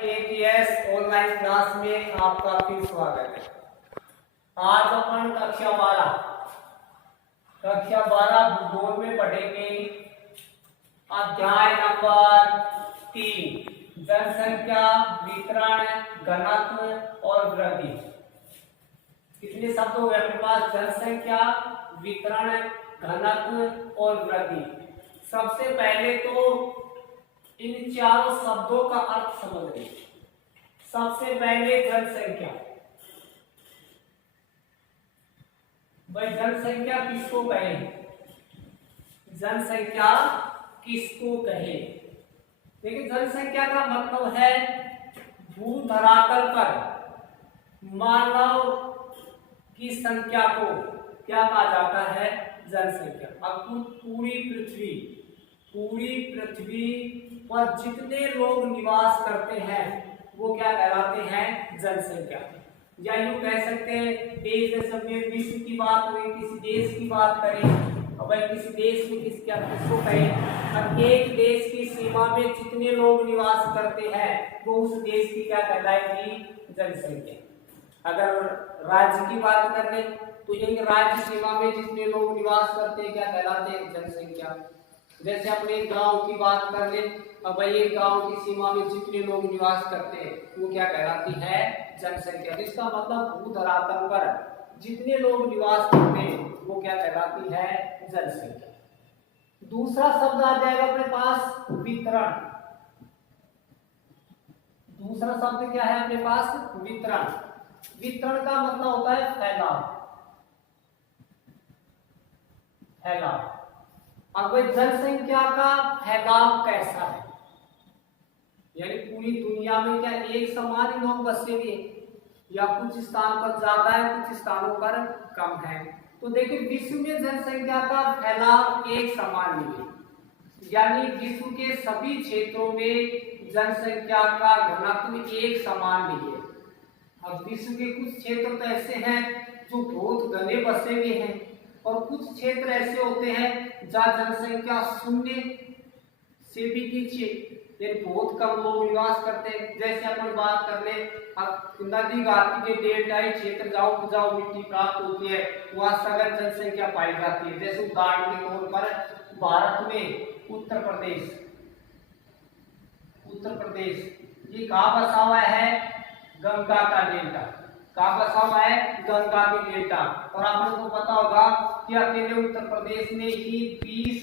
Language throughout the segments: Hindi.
एटीएस ऑनलाइन क्लास में आपका फिर स्वागत है। आज अपन कक्षा 12 भूगोल में पढ़ेंगे अध्याय नंबर 3 जनसंख्या वितरण घनत्व और वृद्धि। कितने शब्द हो गए अपने पास? जनसंख्या वितरण घनत्व और वृद्धि। सबसे पहले तो इन चारों शब्दों का अर्थ समझ लें। सबसे पहले जनसंख्या। भाई जनसंख्या किसको कहें? जनसंख्या किसको कहें? देखिए जनसंख्या का मतलब है भू धरातल पर मानव की संख्या को क्या कहा जाता है? जनसंख्या। अब पूरी पृथ्वी पर जितने लोग निवास करते हैं वो क्या कहलाते हैं? जनसंख्या। या यूं कह सकते हैं देश में विश्व की बात हुई, किसी देश की बात करें, अब किसी देश में किसको कहें? अब एक देश की सीमा में जितने लोग निवास करते हैं वो उस देश की क्या कहलाएगी? जनसंख्या। अगर राज्य की बात कर ले तो ये राज्य सीमा में जितने लोग निवास करते हैं क्या कहलाते हैं? जनसंख्या। जैसे अपने गांव की बात कर ले, अब भाई एक गांव की सीमा में जितने लोग निवास करते हैं वो क्या कहलाती है? जनसंख्या। इसका मतलब भू धरातल पर जितने लोग निवास करते हैं वो क्या कहलाती है? जनसंख्या। दूसरा शब्द आ जाएगा अपने पास वितरण। दूसरा शब्द क्या है अपने पास? वितरण। वितरण का मतलब होता है फैलाव। अब जनसंख्या का फैलाव कैसा है? यानी पूरी दुनिया में क्या एक समान ही लोग बसे हुए या कुछ स्थान पर ज्यादा है, कुछ स्थानों पर कम है? तो देखिए विश्व में जनसंख्या का फैलाव एक समान नहीं है, यानी विश्व के सभी क्षेत्रों में जनसंख्या का घनत्व एक समान नहीं है। अब विश्व के कुछ क्षेत्र तो ऐसे हैं जो बहुत घने बसे हुए हैं और कुछ क्षेत्र ऐसे होते हैं जहाँ जनसंख्या शून्य से भी नीचे, बहुत कम लोग निवास करते हैं। जैसे अपन बात कर ले नदी घाटी के डेल्टाई क्षेत्र जाओ उपजाऊ मिट्टी प्राप्त होती है, वहाँ सघन जनसंख्या पाई जाती है। जैसे उदाहरण के तौर पर भारत में उत्तर प्रदेश ये कहाँ बसा हुआ है? गंगा का डेल्टा। कहाँ बसा हुआ है? गंगा के डेल्टा। और अपन को पता होगा कि अकेले उत्तर प्रदेश में ही 20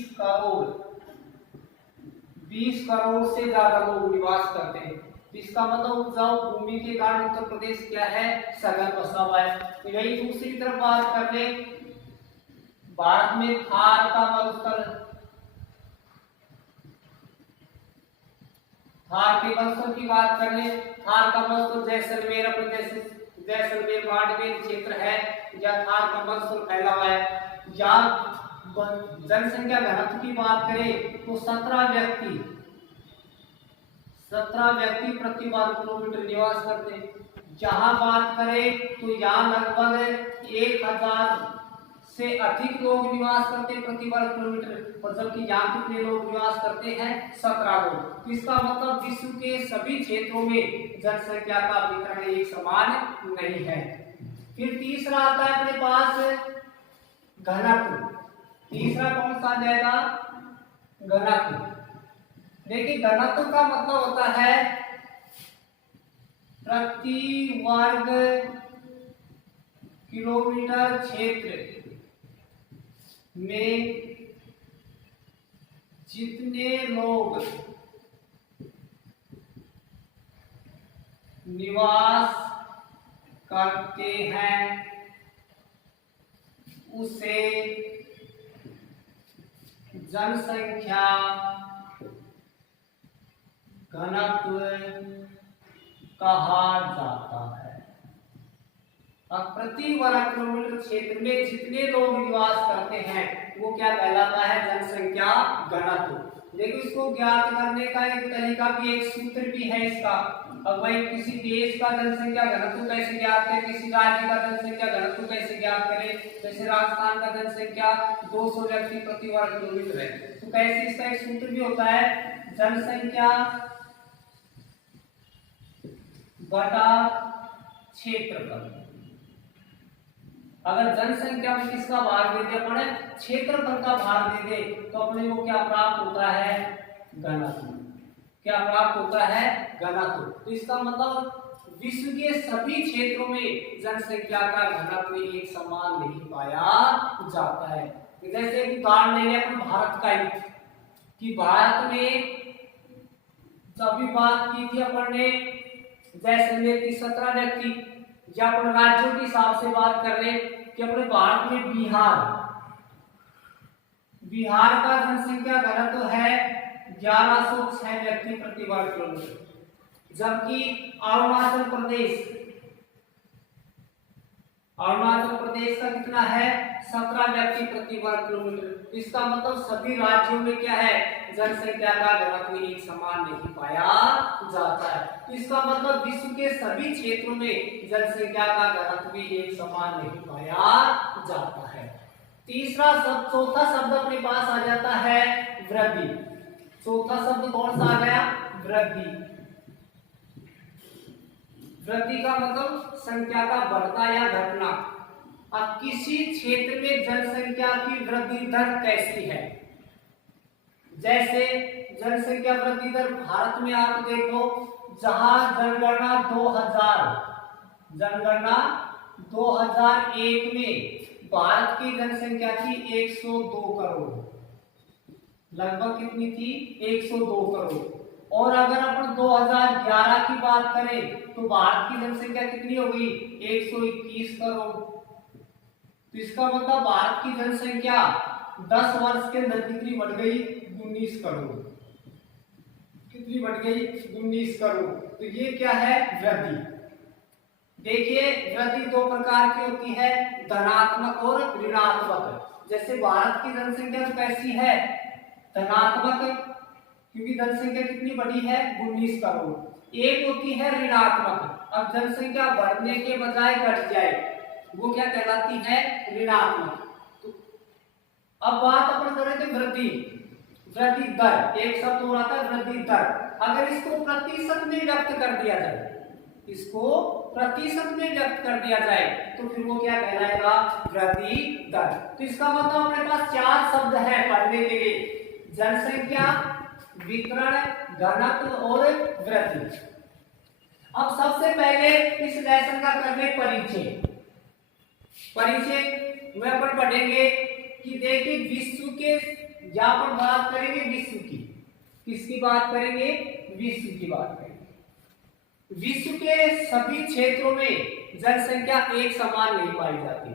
करोड़ से ज्यादा लोग निवास करते हैं। इसका मतलब उपजाऊ भूमि के कारण उत्तर प्रदेश क्या है? सघन बसा हुआ है। तो यही दूसरी तरफ बात कर ले, भारत में थार का मरुस्थल, थार के मरुस्थल की बात कर ले, थार का मरुस्थल जैसलमेर जैसलमेर बाड़मेर क्षेत्र है या थार का मरुस्थल फैला हुआ है। या जनसंख्या घनत्व की बात करें तो 17 व्यक्ति प्रति वर्ग किलोमीटर निवास करते हैं। जहां बात करें तो यहाँ लगभग 1000 से अधिक लोग निवास करते हैं प्रति वर्ग किलोमीटर, और जबकि यहाँ कितने लोग निवास करते हैं? 17 लोग। तो इसका मतलब विश्व के सभी क्षेत्रों में जनसंख्या का वितरण एक समान नहीं है। फिर तीसरा आता है अपने पास घनत्व। तीसरा कौन सा आ जाएगा? घनत्व। देखिए घनत्व का मतलब होता है प्रति वर्ग किलोमीटर क्षेत्र में जितने लोग निवास करते हैं उसे जनसंख्या घनत्व कहा जाता है। अब प्रति वर्ग किलोमीटर क्षेत्र में जितने लोग निवास करते हैं वो क्या कहलाता है? जनसंख्या घनत्व। देखो इसको ज्ञात करने का एक तरीका भी, एक सूत्र भी है इसका। अब भाई किसी देश का जनसंख्या घनत्व कैसे ज्ञात करें, किसी राज्य का जनसंख्या घनत्व कैसे ज्ञात करें? जैसे राजस्थान का जनसंख्या 200 व्यक्ति प्रति वर्ग किलोमीटर है, तो कैसे इसका एक सूत्र भी होता है, जनसंख्या बटा क्षेत्रफल। अगर जनसंख्या में किसका भाग दे दे अपन, क्षेत्रफल का भाग दे दे, तो अपने को क्या प्राप्त होता है, घनत्व। क्या प्राप्त होता है, घनत्व। तो इसका मतलब विश्व के सभी क्षेत्रों में जनसंख्या का घनत्व एक समान नहीं पाया जाता है। जैसे एक उदाहरण ले अपन भारत का ही, कि भारत में अभी बात की थी अपन ने जैसलमेर की 17 व्यक्ति, या अपन राज्यों के हिसाब से बात कर ले कि अपने भारत में बिहार का जनसंख्या घनत्व है 1106 व्यक्ति प्रति वर्ग किलोमीटर, जबकि अरुणाचल प्रदेश का कितना है, 17 व्यक्ति प्रति वर्ग किलोमीटर। इसका मतलब सभी राज्यों में क्या है, जनसंख्या का घनत्व एक समान नहीं पाया जाता है। इसका मतलब विश्व के सभी क्षेत्रों में जनसंख्या का घनत्व भी एक समान नहीं पाया जाता है। चौथा शब्द अपने पास आ जाता है वृद्धि। चौथा शब्द कौन सा आ गया, वृद्धि। वृद्धि का मतलब संख्या का बढ़ना या घटना। अब किसी क्षेत्र में जनसंख्या की वृद्धि दर कैसी है, जैसे जनसंख्या वृद्धि दर भारत में आप देखो, जहां जनगणना 2001 में भारत की जनसंख्या थी 102 करोड़, लगभग कितनी थी, 102 करोड़। और अगर अपन 2011 की बात करें तो भारत की जनसंख्या कितनी हो गई, 121 करोड़। तो इसका मतलब भारत की जनसंख्या 10 वर्ष के अंदर कितनी बढ़ गई, 19 करोड़। कितनी बढ़ गई, 19 करोड़। तो ये क्या है, वृद्धि। देखिए वृद्धि दो प्रकार की होती है, धनात्मक और ऋणात्मक। जैसे भारत की जनसंख्या कैसी है, धनात्मक, क्योंकि जनसंख्या कितनी बड़ी है, 19 करोड़। एक होती है ऋणात्मक, अब जनसंख्या बढ़ने के बजाय घट जाए, वो क्या कहलाती है, ऋणात्मक। तो अब बात अपन कर रहे थे वृद्धि दर, एक शब्द हो रहा था वृद्धि दर। अगर इसको प्रतिशत में व्यक्त कर दिया जाए, तो फिर वो क्या कहलाएगा, वृद्धि दर। तो इसका मतलब अपने पास 4 शब्द है पढ़ने के लिए, जनसंख्या, वितरण, घनत्व और वृद्धि। अब सबसे पहले इस लेसन का करने परिचय में अपन पढ़ेंगे कि देखिए विश्व के, जहां पर बात करेंगे विश्व की, किसकी बात करेंगे, विश्व की बात करेंगे। विश्व के सभी क्षेत्रों में जनसंख्या एक समान नहीं पाई जाती,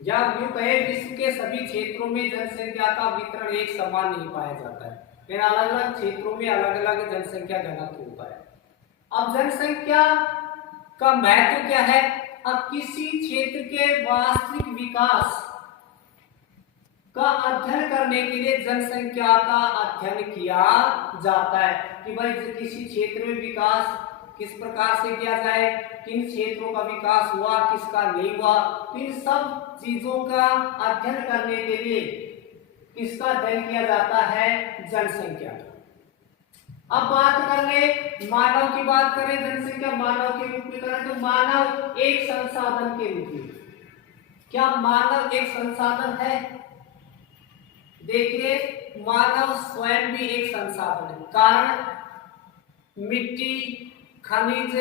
या यूं कहे विश्व के सभी क्षेत्रों में जनसंख्या का वितरण एक समान नहीं पाया जाता है, लेकिन अलग अलग क्षेत्रों में अलग अलग जनसंख्या घनत्व होता है। अब जनसंख्या का महत्व क्या है, अब किसी क्षेत्र के वास्तविक विकास का अध्ययन करने के लिए जनसंख्या का अध्ययन किया जाता है, कि भाई किसी क्षेत्र में विकास किस प्रकार से किया जाए, किन क्षेत्रों का विकास हुआ, किसका नहीं हुआ। इन सब चीजों का अध्ययन करने के लिए किसका अध्ययन किया जाता है, जनसंख्या। अब बात कर ले मानव की, बात करें जनसंख्या मानव के रूप में करें तो मानव एक संसाधन के रूप में, क्या मानव एक संसाधन है, देखिए मानव स्वयं भी एक संसाधन है। कारण मिट्टी, खनिज,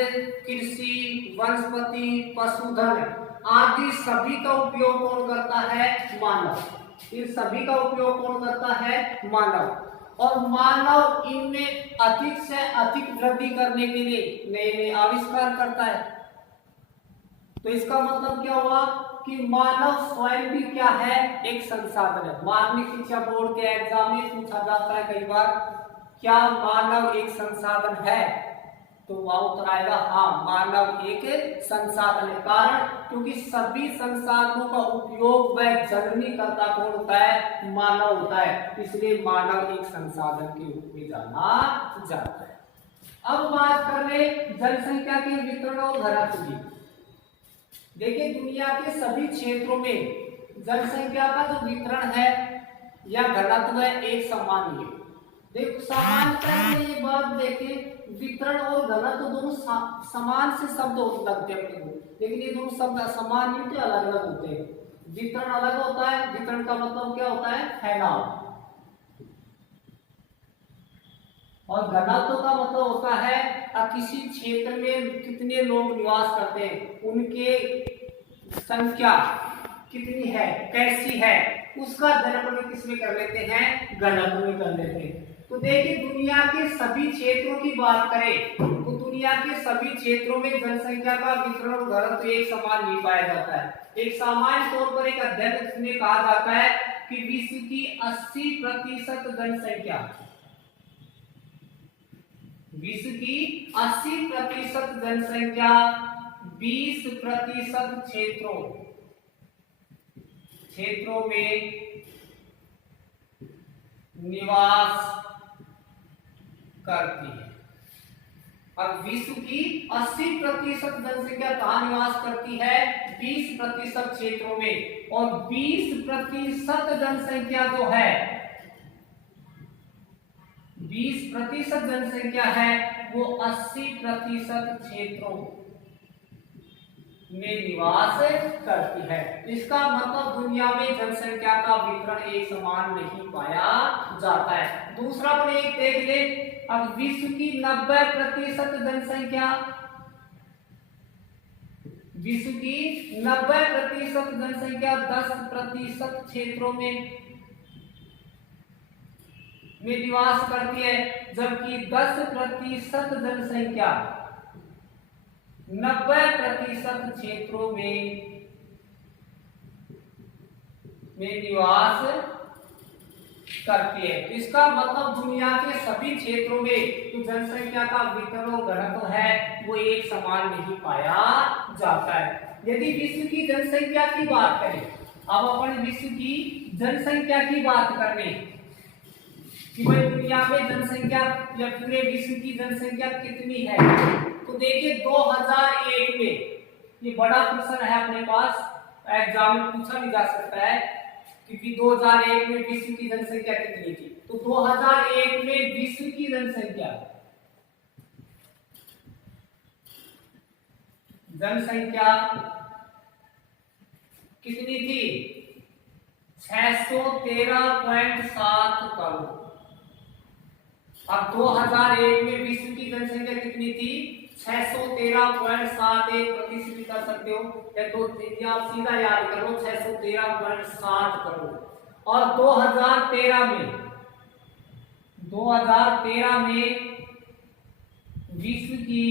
कृषि, वनस्पति, पशुधन आदि सभी का उपयोग कौन करता है, मानव। इन सभी का उपयोग कौन करता है, मानव। और मानव इनमें अधिक से अधिक वृद्धि करने के लिए नए नए आविष्कार करता है। तो इसका मतलब क्या हुआ कि मानव स्वयं भी क्या है, एक संसाधन है। माध्यमिक शिक्षा बोर्ड के एग्जाम में पूछा जाता है कई बार, क्या मानव एक संसाधन है, तो वहां उत्तर आएगा हाँ, मानव एक संसाधन है। कारण क्योंकि सभी संसाधनों का उपयोग व जननी करता कौन होता है, मानव होता है, इसलिए मानव एक संसाधन के रूप में जाना जाता है। अब बात कर ले जनसंख्या के वितरण और घनत्व की। देखिए दुनिया के सभी क्षेत्रों में जनसंख्या का जो वितरण है या घनत्व है एक समान ही है। देखो सामान्यतः में ये बात देखें, वितरण और घनत्व दोनों समान से शब्द लगते हैं अपने को, लेकिन ये दोनों शब्द समान नहीं होते, अलग अलग होते हैं। वितरण अलग होता है, वितरण का मतलब क्या होता है, फैलाव, और घनत्व का मतलब होता है किसी क्षेत्र में कितने लोग निवास करते हैं, उनके संख्या कितनी है, कैसी है, उसका जनगणना किसमें कर लेते हैं, घनत्व में कर लेते हैं। तो देखिए दुनिया के सभी क्षेत्रों की बात करें तो दुनिया के सभी क्षेत्रों में जनसंख्या का वितरण और घनत्व एक समान नहीं पाया जाता है। एक सामान्य तौर पर एक अध्ययन में कहा जाता है कि विश्व की 80% जनसंख्या, विश्व की 80% जनसंख्या 20% क्षेत्रों में निवास करती है। अब विश्व की 80% जनसंख्या कहाँ निवास करती है, 20% क्षेत्रों में, और 20% जनसंख्या जो है, 20% जनसंख्या है वो 80% क्षेत्रों में निवास करती है। इसका मतलब दुनिया में जनसंख्या का वितरण एक समान नहीं पाया जाता है। दूसरा पर एक देख ले, अब विश्व की 90% जनसंख्या, विश्व की 90% जनसंख्या 10% क्षेत्रों में निवास करती है, जबकि 10% जनसंख्या 90% क्षेत्रों में निवास करती है। इसका मतलब दुनिया के सभी क्षेत्रों में जो जनसंख्या का वितरण और घनत्व है वो एक समान नहीं पाया जाता है। यदि विश्व की जनसंख्या की बात करें, अब अपन विश्व की जनसंख्या की बात करने कि भाई दुनिया में जनसंख्या या पूरे विश्व की जनसंख्या कितनी है, तो देखिए 2001 में, ये बड़ा प्रश्न है अपने पास, एग्जाम में पूछा भी जा सकता है क्योंकि 2001 में विश्व की जनसंख्या कितनी थी। तो 2001 में विश्व की जनसंख्या कितनी थी, 613.7 करोड़। अब 2001 में विश्व की जनसंख्या कितनी थी, 613.71 प्रतिशत कर सकते हो, या तो आप सीधा याद करो 613.7 करोड़। और 2013 में विश्व की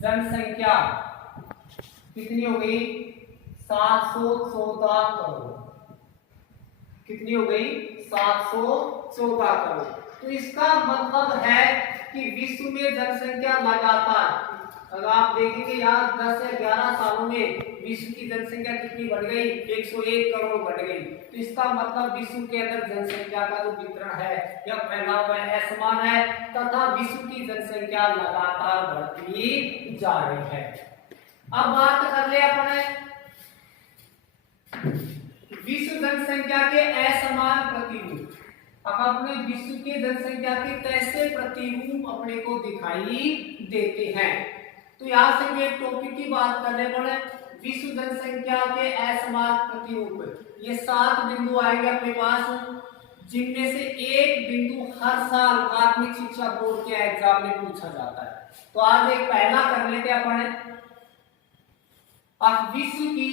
जनसंख्या कितनी हो गई, 714 करोड़। कितनी हो गई, 714 करोड़। तो इसका मतलब है कि विश्व में जनसंख्या लगातार, अगर आप देखेंगे यहाँ 10 से 11 सालों में विश्व की जनसंख्या कितनी बढ़ गई, 101 करोड़ बढ़ गई। तो इसका मतलब विश्व के अंदर जनसंख्या का जो वितरण है या फैलाव है असमान है, तथा विश्व की जनसंख्या लगातार बढ़ती जा रही है। अब बात कर ले अपने विश्व जनसंख्या के असमान प्रतिरूप। अब अपने विश्व की जनसंख्या के कैसे प्रतिरूप अपने को दिखाई देते हैं, तो यहाँ से भी एक टॉपिक की बात करने पड़े, विश्व जनसंख्या के असमान प्रतिरूप। ये 7 बिंदु आएंगे अपने पास, जिनमें से एक बिंदु हर साल माध्यमिक शिक्षा बोर्ड के एग्जाम में पूछा जाता है। तो आज एक पहला कर लेते हैं अपन, अब विश्व की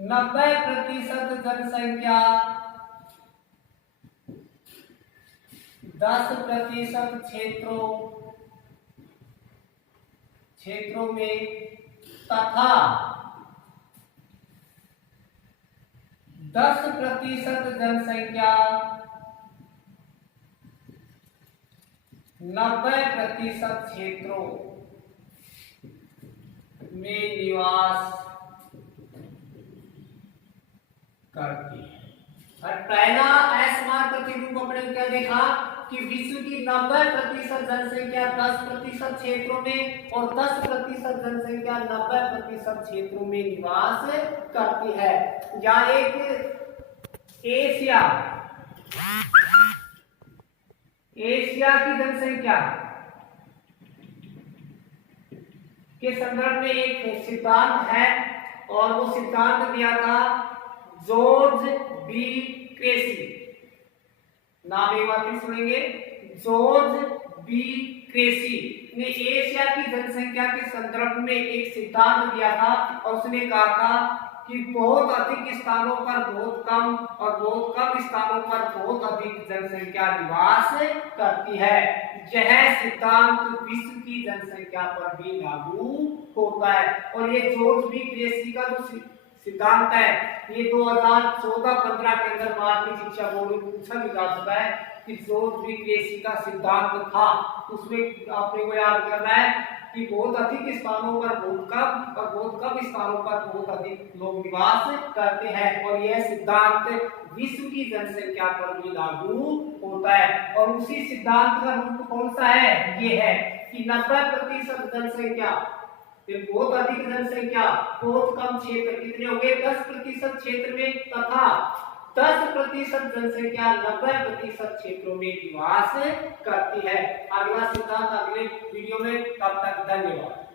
90% जनसंख्या 10% क्षेत्रों में तथा 10% जनसंख्या 90% क्षेत्रों में निवास करती है। और पहला असमान प्रतिरूप अपने क्या देखा कि विश्व की 90% जनसंख्या 10% क्षेत्रों में और 10% जनसंख्या 90% क्षेत्रों में निवास करती है। या एक एशिया की जनसंख्या के संदर्भ में एक सिद्धांत है और वो सिद्धांत दिया था जॉर्ज बी क्रेसी। नाम एक बार फिर सुनेंगे, जॉर्ज बी क्रेसी ने एशिया की जनसंख्या के संदर्भ में एक सिद्धांत दिया था और उसने कहा था कि बहुत अधिक स्थानों पर बहुत कम और बहुत कम स्थानों पर बहुत अधिक जनसंख्या निवास करती है। यह सिद्धांत विश्व की जनसंख्या पर भी लागू होता है। और ये जॉर्ज बी क्रेसी का जो सिद्धांत है ये 2014-15 के अंदर माध्यमिक शिक्षा बोर्ड में पूछा भी जा चुका है कि जॉर्ज बी क्रेसी का सिद्धांत था। उसमें आपने को याद करना है कि बहुत अधिक स्थानों पर बहुत कम और बहुत कम स्थानों पर बहुत अधिक लोग निवास करते हैं। और यह सिद्धांत विश्व की जनसंख्या पर भी लागू होता है। और उसी सिद्धांत का रूप कौन सा है? ये है कि 90% जनसंख्या, बहुत अधिक जनसंख्या बहुत कम क्षेत्र, कितने हो गए? 10% क्षेत्र में, तथा 10% जनसंख्या 90% क्षेत्रों में निवास करती है। अगला सिद्धांत अगले वीडियो में, तब तक धन्यवाद।